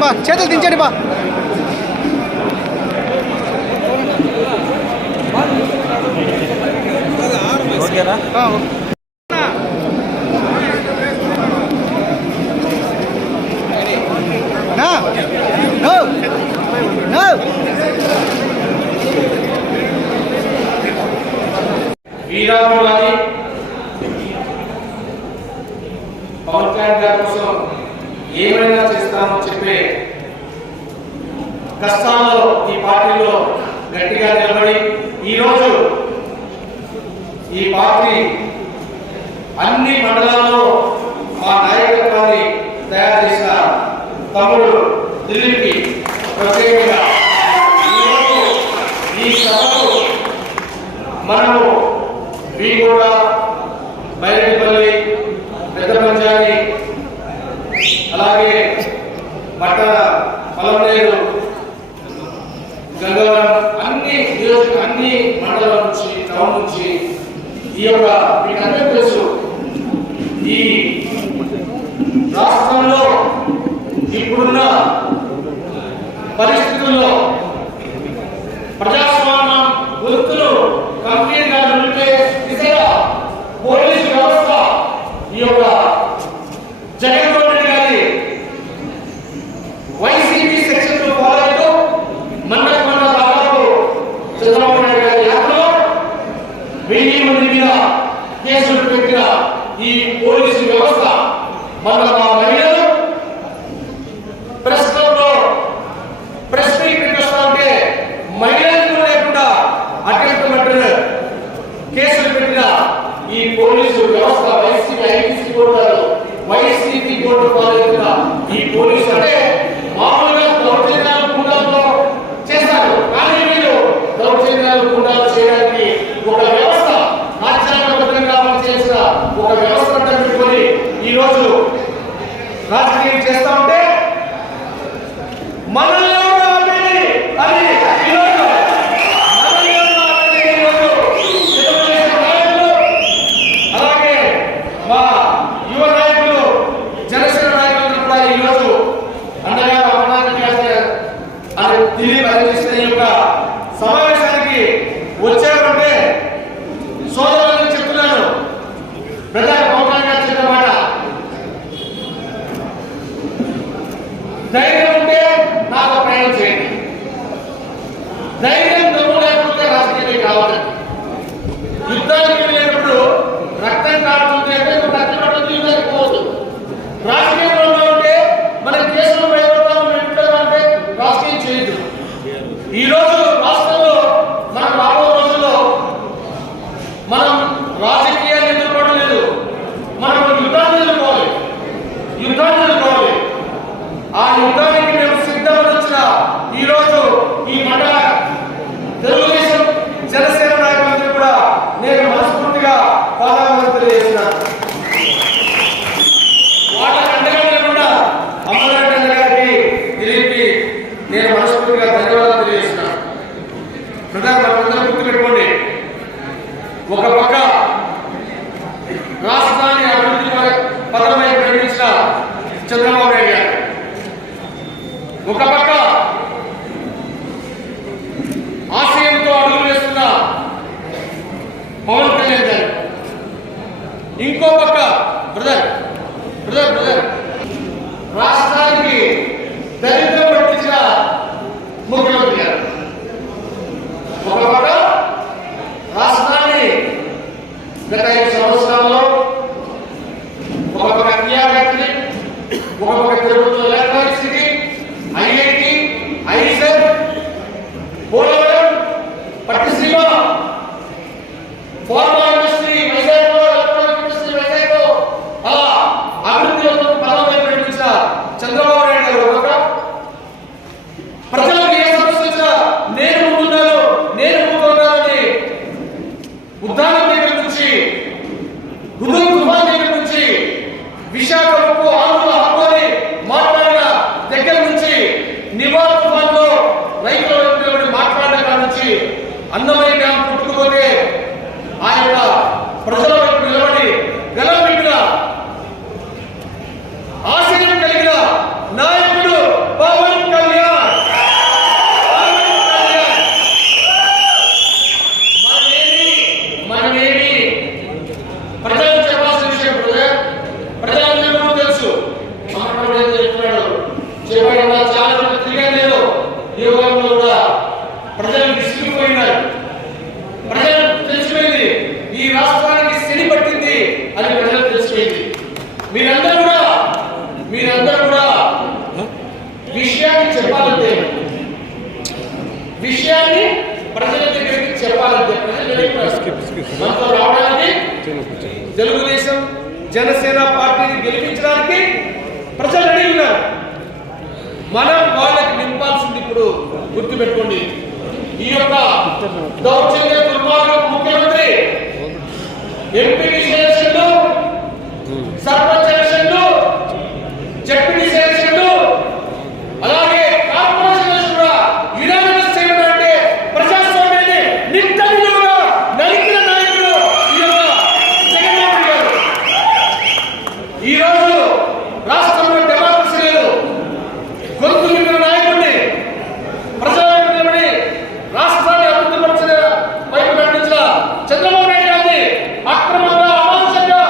బా చేతులు దించండి బా. ఓకేనా? వీరాభిమాని పవన్ కళ్యాణ్ గారి కోసం ఏమైనా చేస్తామని చెప్పే కష్టాల్లో ఈ పార్టీలో గట్టిగా నిలబడి ఈరోజు ఈ పార్టీ అన్ని మండలాల్లో మా నాయకత్వాన్ని తయారు చేసిన తమ్ముడు దిలీప్కి ప్రత్యేకంగా ఈరోజు ఈ సభకు మనము వీగూడ, బైరెడ్డిపల్లి, పెద్ద పంచాయతీ, అలాగే పట్టణ పలమనేరు, గంగవరం అన్ని మండలాల నుంచి టౌన్ నుంచి ఈ యొక్క మీకు అందరూ తెలుసు ఈ రాష్ట్రంలో ఇప్పుడున్న పరిస్థితుల్లో ప్రజాస్వామ్యం గుర్తులు కంప్లీట్ గా ఉంటే దిశగా పోలీసు వ్యవస్థ ఈ యొక్క జగన్మోహన్ రెడ్డి గారి వైసీపీ సెక్షన్ ఫాలో అవుతూ మన దాదాపు చంద్రబాబు నాయుడు గారి యాత్రలో 1000 మంది మీద కేసులు పెట్టిన ఈ పోలీసు వ్యవస్థ మన మహిళలు ప్రెస్ క్లబ్ లో ప్రెస్ మీట్ పెట్టొస్తా ఉంటే మహిళలకు లేకుండా అటెంప్ట్ మర్డర్ కేసులు పెట్టిన ఈ పోలీసు వ్యవస్థ YCP IPC court YCP court పాలన ఈ పోలీసు అంటే మామూలుగా దౌర్జన్యాలు గుండాలతో చేస్తారు, కానీ వీళ్ళు దౌర్జన్యాలు గుండాలు చేయడానికి ఒక వ్యవస్థ రాజ్యాంగబద్ధంగా పనిచేసిన ఒక వ్యవస్థ పెట్టుకొని ఈరోజు రాజకీయం చేస్తా ఉంటే మనల్ని సమావేశానికి వచ్చారంటే సోదరులను చెప్తున్నాను. ప్రజా పవన్ గారు చెప్పిన మాట ధైర్యం ఉంటే నాకు ప్రయాణం చేయండి, ధైర్యం దమ్ము లేకపోతే రాజకీయానికి కావాలండి. యుద్ధానికి వెళ్ళేటప్పుడు రక్తం కాడుతుంది అంటే రక్తం పడుతుంది, యుద్ధానికి పోవద్దు. రాజకీయంలో ఉంటే మన కేసులు భయపడతాం అంటే రాజకీయం చేయదు. ఈ రోజు రాష్ట్రంలో మనం రాబో రోజుల్లో మనం రాజకీయాన్ని ఎదుర్కోవడం లేదు, మనం యుద్ధాన్ని ఎదుర్కోవాలి. ఆ యుద్ధానికి మేము సిద్ధమని వచ్చిన ఈ రోజు ఈ మండల తెలుగుదేశం జనసేన నాయకులందరూ కూడా నేను మనస్ఫూర్తిగా పాదాలను తెలియజేస్తున్నాను. వాళ్ళకి అండగా లేకుండా అమలరెడ్డి గారికి దిలీప్కి నేను మనస్ఫూర్తిగా ధన్యవాదాలు తెలియజేస్తున్నాను. ప్రధాన మనందరూ గుర్తుపెట్టుకోండి, ఒక పక్క రాష్ట్రాన్ని అభివృద్ధి పథకమై ప్రకటించిన చంద్రబాబు నాయుడు గారు, ఒక పక్క ఆశయంతో అడుగులు వేస్తున్న పవన్ కళ్యాణ్ గారు, ఇంకో పక్క బ్రదర్ రాష్ట్రానికి దరిద్రం పట్టించిన ముఖ్యమంత్రి గారు, ఒక పక్క రాష్ట్రాన్ని గత 5 సంవత్సరాల్లో ఒక పక్క కియా ఫ్యాక్టరీ, ఒక పక్క తిరుపతిలో electronic city, IIT, ICET, Polavaram, Annamayya dam పుట్టుకుపోతే ఆ యొక్క ప్రజల వైపు నిలబడి గలమెట్టిన ఆశయం కలిగిన నాయకుడు పవన్ కళ్యాణ్. మనమేమి ప్రజలకు చెప్పాల్సిన విషయం ప్రజలందరూ తెలుసు. చెప్తున్నాడు చెప్పాడు చాలా మంది తిరిగాను నేను ఈ యుగంలో కూడా ప్రజలు విసిగిపోయినారు. ప్రజలకు తెలిసిపోయింది ఈ రాష్ట్రానికి శని పట్టింది అని ప్రజలకు తెలిసిపోయింది. మీరందరూ కూడా విషయాన్ని చెప్పాలంటే విషయాన్ని ప్రజల దగ్గరికి చెప్పాలంటే మనతో రావడానికి తెలుగుదేశం జనసేన పార్టీని గెలిపించడానికి ప్రజలు రెడీ ఉన్నారు. మనం వాళ్ళకి నింపాల్సింది ఇప్పుడు గుర్తుపెట్టుకోండి. ఈ యొక్క దౌర్జన్య దుర్మార్గం ముఖ్యమంత్రి ఎంపీ ఎలక్షన్లు, సర్పంచ్ ఎలక్షన్లు, జడ్పీటీసీ ఎలక్షన్లు, అలాగే కార్పొరేషన్ ఎలక్షన్ కూడా యునానిమస్ చేయడం అంటే ప్రజాస్వామ్యాన్ని నిట్టనిలువుగా నరికిన నాయకుడు ఈ యొక్క జగన్మోహన్ గారు. ఈ రోజు రాష్ట్రంలో డెమోక్రసీ లేదు. గొంతు విన్న నాయకుడిని ప్రజల వైపు నిలబడి రాష్ట్రాన్ని అభివృద్ధి పరిచిన వైపు నడిపించిన చంద్రబాబు నాయుడు గారిని అక్రమంగా అమానుషంగా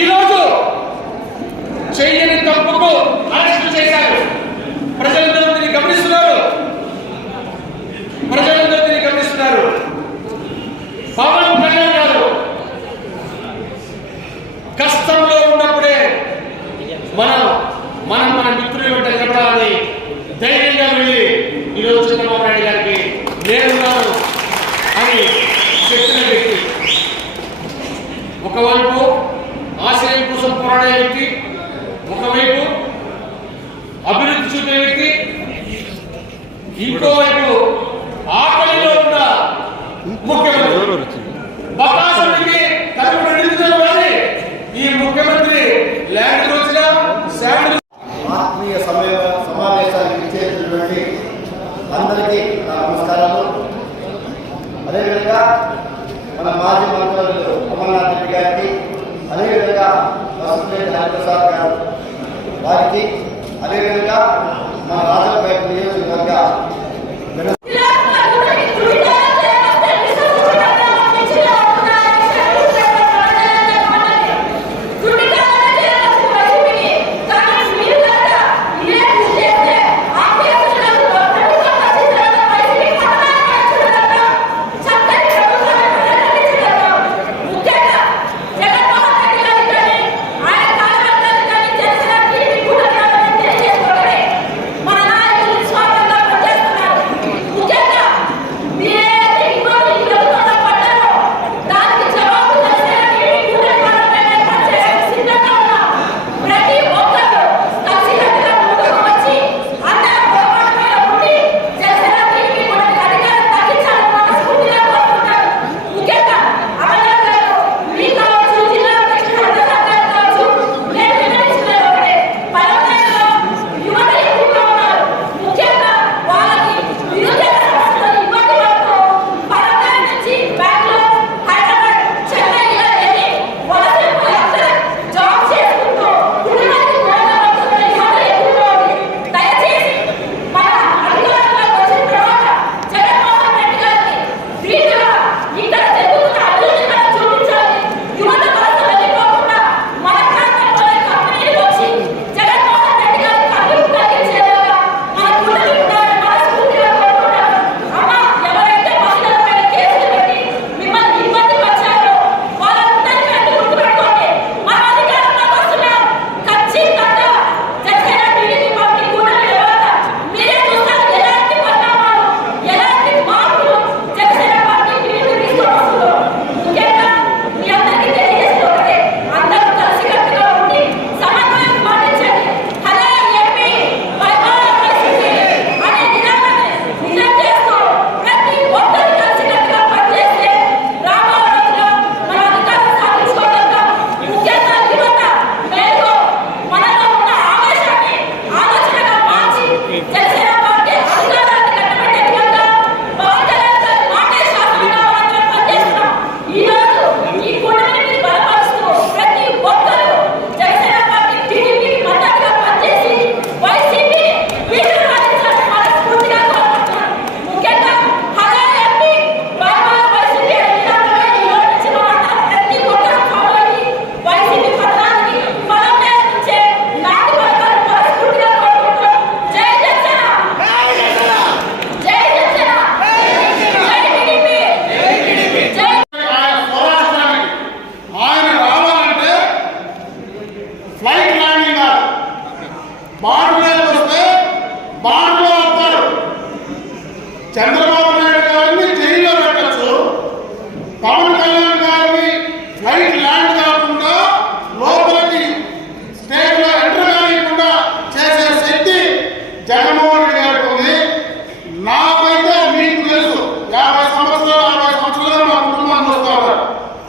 ఈ రోజు చెయ్యని తప్పుకు అరెస్టు చేశారు. ప్రజలందరూ దీన్ని గమనిస్తున్నారు. పవన్ కళ్యాణ్ గారు కష్టంలో ఉన్నప్పుడే మనం మన మిత్రులు వెంట నిలబడాలని ధైర్యంగా వెళ్ళి ఈరోజు చంద్రబాబు నాయుడు గారికి నేనున్నాను అని చెప్పిన వ్యక్తి, ఒకవైపు ఆశయం కోసం పోరాడే వ్యక్తి, ఒకవైపు అభివృద్ధి చూపే వ్యక్తి, ఇంకోవైపు ఆకలిలో ఉన్న ముఖ్యమంత్రి. బకాసుడికి తరపున నిలుచున్న వారి ఈ ముఖ్యమంత్రి ల్యాండ్ వచ్చినా శాండ్ ఆత్మీయ సమావేశానికి ఇచ్చేటటువంటి అందరికీ నా నమస్కారాలు. అదేవిధంగా మన మాజీ మంత్రులు అమర్నాథ్ రెడ్డి గారికి, అదేవిధంగా వసంతరెడ్డి హరిప్రసాద్ గారు వారికి, అదేవిధంగా మన రాజంపేట నియోజకవర్గ మన నాయకులు స్వాగతంగా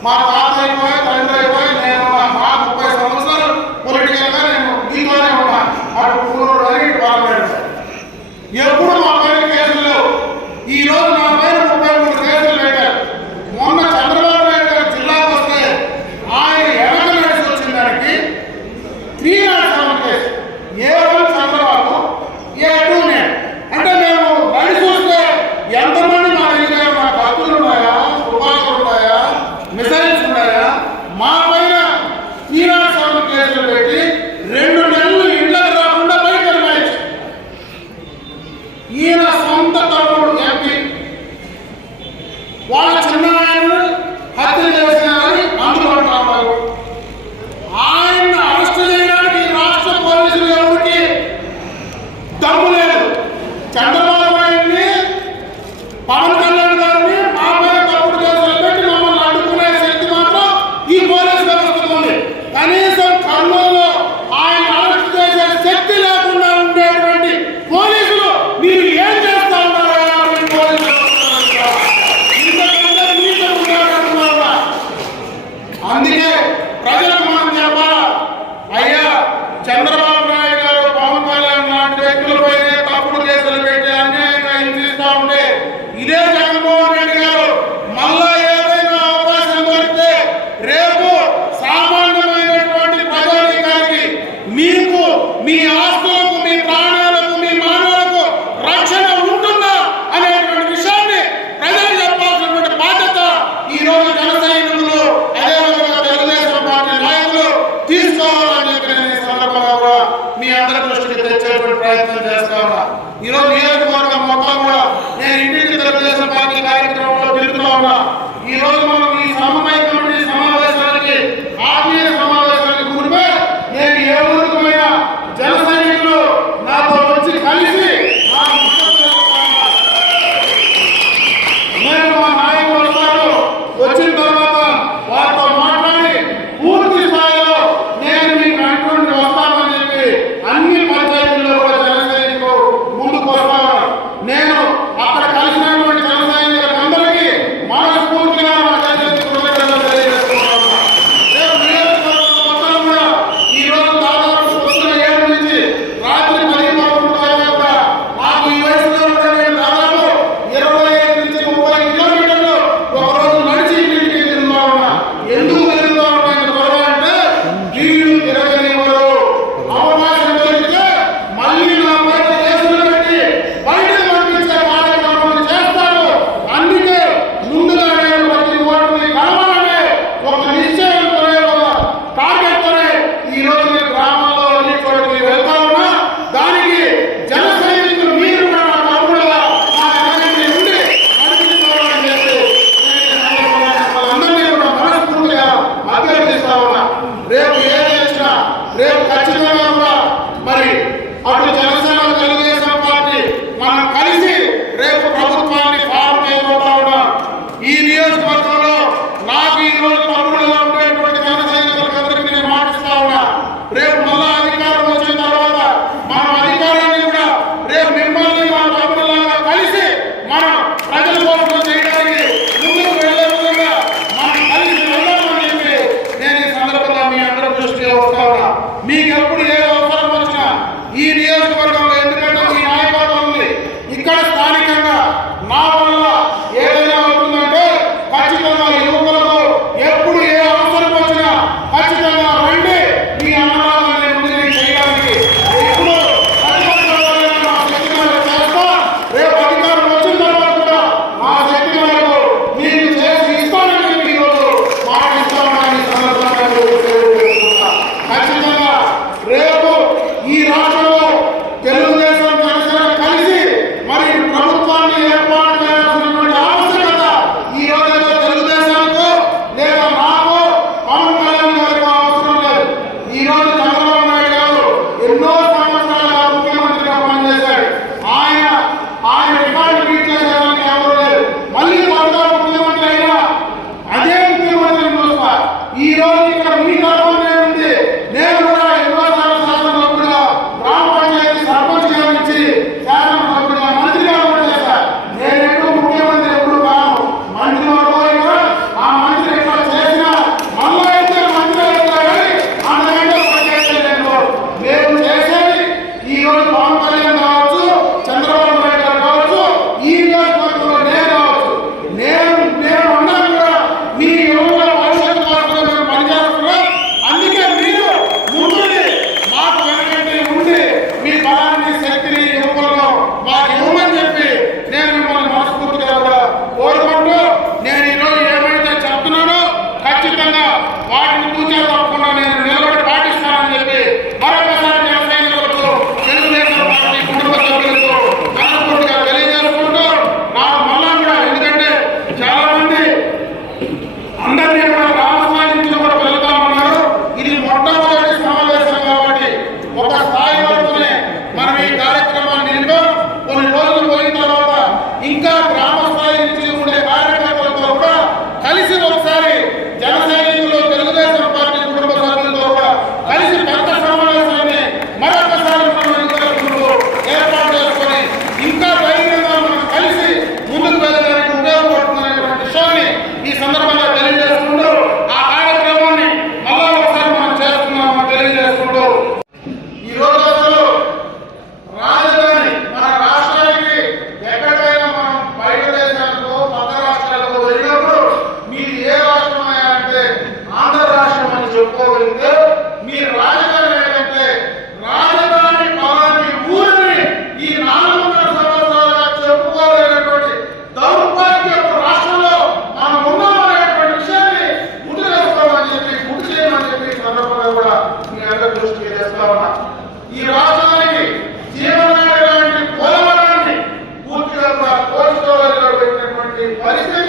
మా తాత అయిపోయి తండ్రి అయిపోయి నేను మా 30 సంవత్సరాలు పొలిటికల్గా నేను మీతోనే ఉన్నా అటు ఊరు అని బాగుపడాను. ఎప్పుడు మా పైన కేసులు లేవు. ఈ రోజు మా పైన 33 కేసులు పెట్టారు. మొన్న చంద్రబాబు నాయుడు గారు జిల్లాకు వస్తే ఆయన వెనక నడిచి వచ్చిన దానికి 307 కేసు. ఏ1 చంద్రబాబు, ఏ2 నేను. అంటే మేము నడిచి చూస్తే ఎంతమంది మా దగ్గర మా కత్తులు ఉన్నాయా, తుపాకులు ఉన్నాయా, మిసైల్స్ ఉన్నాయా, మా పైన 307 కేసులు పెట్టి 2 నెలలు ఇంట్లోకి రాకుండా బయట వెళ్ళాయి. ఈయన సొంత తమ్ముడు ఎంపీ వాళ్ళ చిన్న ఆయనను హత్య చేసినారని అందుకుంటున్నారు. ఆయన్ని అరెస్ట్ చేయడానికి రాష్ట్ర పోలీసులు ఎవరికి దమ్ము లేదు. చంద్రబాబు నాయుడిని, పవన్ కళ్యాణ్ గారిని మా పైన తప్పుడు కేసులు పెట్టి మమ్మల్ని అడ్డుకునే శక్తి మాత్రం ఈ పోలీసు వ్యవస్థకు ఉంది. కనీసం కర్నూలులో ఆయన అరెస్ట్ చేసే శక్తి లేకుండా ఉండేటువంటి పోలీసులు మీరు ఏం చేస్తా ఉన్నారా? పోలీసులు ఇంతకంటే మీకు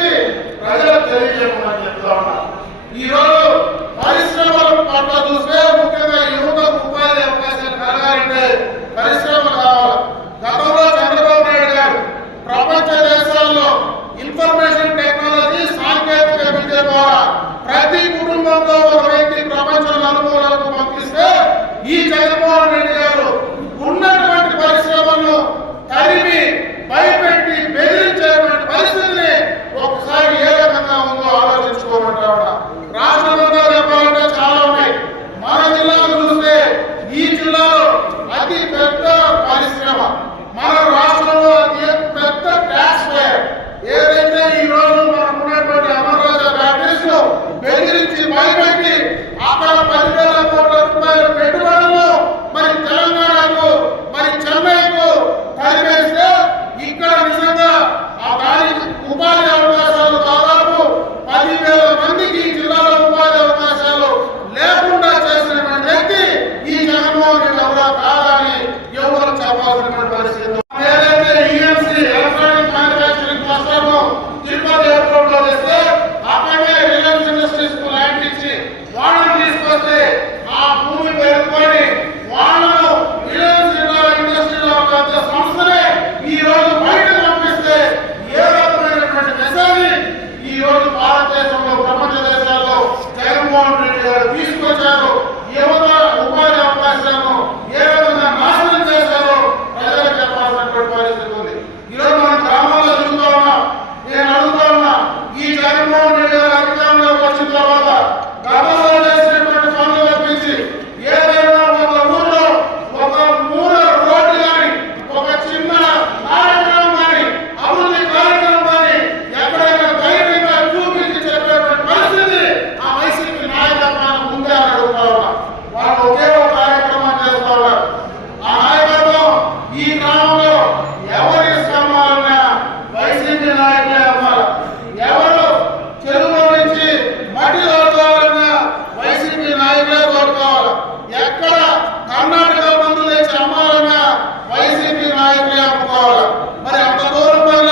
గురించి ప్రజలకు తెలియజేయమని చెప్తా ఉన్నా. ఈ రోజు పరిశ్రమల పట్ల చూస్తే ముఖ్యంగా యువతకు ఉపాధి అవకాశాలు కలగాలంటే పరిశ్రమలు కావాలి. గతంలో చంద్రబాబు నాయుడు గారు ప్రపంచ దేశాల్లో ఇన్ఫర్మేషన్ టెక్నాలజీ సాంకేతిక విద్య ద్వారా ప్రతి కుటుంబంలో ఒక వ్యక్తి ప్రపంచ నలుమూలలకు పంపిస్తే ఈ జగన్మోహన్ రెడ్డి గారు ఉన్నటువంటి పరిశ్రమలను తరిమి భయపెట్టి బెదిరించేటువంటి పరిస్థితిని ఒకసారి ఏ రకంగా ఉందో ఆలోచించుకోమంటా ఉన్నా. రాష్ట్రంలో చెప్పాలంటే చాలా ఉన్నాయి. మన జిల్లాను చూస్తే ఈ జిల్లాలో అతి పెద్ద పరిశ్రమ, మన రాష్ట్రంలో అతి పెద్ద ట్యాక్స్ పేయర్. ఏదైతే ఈ రోజు మనకు ఉన్నటువంటి అమర్రాజా బ్యాటరీస్ లో బెదిరించి భయపెట్టి అక్కడ 10,000 కోట్ల రూపాయల పెట్టుబడులు మరి తెలంగాణకు మరి చెన్నైకు తరిమేస్తే ఇక్కడ నిజంగా ఆ దానికి ఉపాధి అవకాశాలు దాదాపు 10,000 మందికి ఈ జిల్లాలో ఉపాధి అవకాశాలు లేకుండా చేసినటువంటి వ్యక్తి ఈ జగన్మోహన్ రెడ్డి ఎవరా కాదని ఎవరు చెప్పాల్సినటువంటి పరిస్థితి. ఏదైతే ఈఎంసీ ఎలక్ట్రానిక్ మ్యానుఫ్యాక్చరింగ్ క్లస్టర్ ను తిరుపతి ఎయిర్పోర్ట్ లో తెస్తే అక్కడే రిలయన్స్ ఇండస్ట్రీస్ కు ల్యాండ్ ఇచ్చి వాళ్ళని తీసుకొస్తే ఆ భూమి పేరుకొని వాళ్ళను రిలయన్స్ ఇండస్ట్రీలో పెద్ద సంస్థనే ఈ రోజు బయట పంపిస్తే ఏ రకమైనటువంటి మెసేజ్ ఈ రోజు భారతదేశంలో ప్రపంచ దేశాల్లో జగన్మోహన్ రెడ్డి గారు తీసుకొచ్చారు. యువత ఉపాధి అవకాశాలను ఏ విధంగా నాశనం చేశారో ప్రజలకు చెప్పాల్సినటువంటి పరిస్థితి ఉంది. ఈరోజు మనం గ్రామాల్లో చూస్తూ ఉన్నాం. నేను అడుగుతా ఉన్నా, ఈ జగన్మోహన్ రెడ్డి గారు అధికారంలోకి వచ్చిన తర్వాత గతంలో చేసినటువంటి పనులు తప్పించి ఏదైనా ఒక ఊర్లో ఒక మూల రోడ్డు కానీ ఒక చిన్న కార్యక్రమం కానీ అభివృద్ధి కార్యక్రమం కానీ ఎక్కడైనా ధైర్యంగా చూపించి చెప్పేటువంటి పరిస్థితి ఆ వైసీపీ నాయకత్వాన్ని ముందే అడుగుతా ఉన్నా. వాళ్ళు ఒకే ఒక కార్యక్రమం చేస్తా ఉన్నారు. ఆ నాయకత్వం ఈ గ్రామంలో ఎవరి శ్రమాలన్నా వైసీపీ నాయకులే అమ్మాలి. ఎవరు చెరువు నుంచి మట్టి తోడుకోవాలన్నా వైసీపీ నాయకులే తోడుకోవాలి. ఎక్కడ కర్ణాటక మందులు తెచ్చి అమ్మాలన్నా వైసీపీ నాయకులే అమ్ముకోవాలి. మరి అంత దూరం వల్ల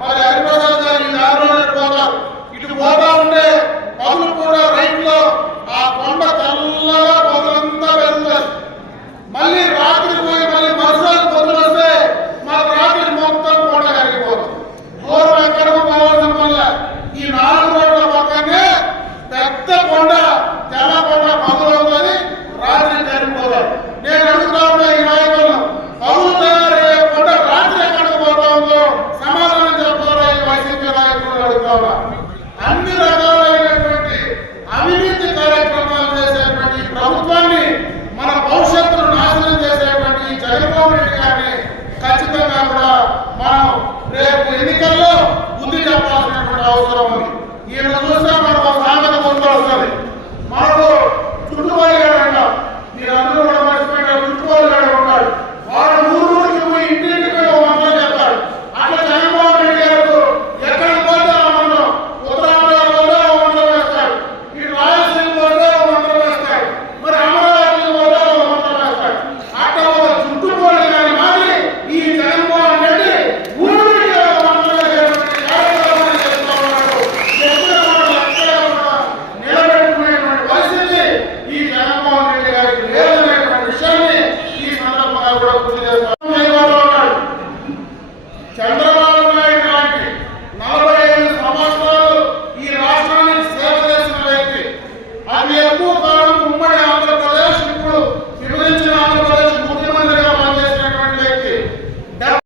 మరి హరిప్రసాద్ గారు ఈ దారిలోనే పోతారు. ఇటు పోతా ఉంటే పగులు కూడా రైట్లో ఆ కొండ తెల్లగా పగులంతా వెళ్తారు. మళ్ళీ రాత్రి పోయి మళ్ళీ మరుసటి పొద్దున వస్తే మన రాత్రి మొత్తం కొండ కరిగిపోతుంది. దూరం ఎక్కడికి పోవాల్సిన వల్ల ఈ 4 రోడ్ల పక్కనే పెద్ద కొండ తెల్ల కొండ పగులవుతుంది, రాత్రి కరిగిపోతారు. నేను అడుగుతా ఉన్నా ఈ నాయకులను, పగులు తయారయ్యే కొండ రాత్రి ఎక్కడికి పోతా ఉందో సమాధానం చెప్పారా ఈ వైసీపీ నాయకులు అడుగుతా ఉన్నా. అన్ని రకాల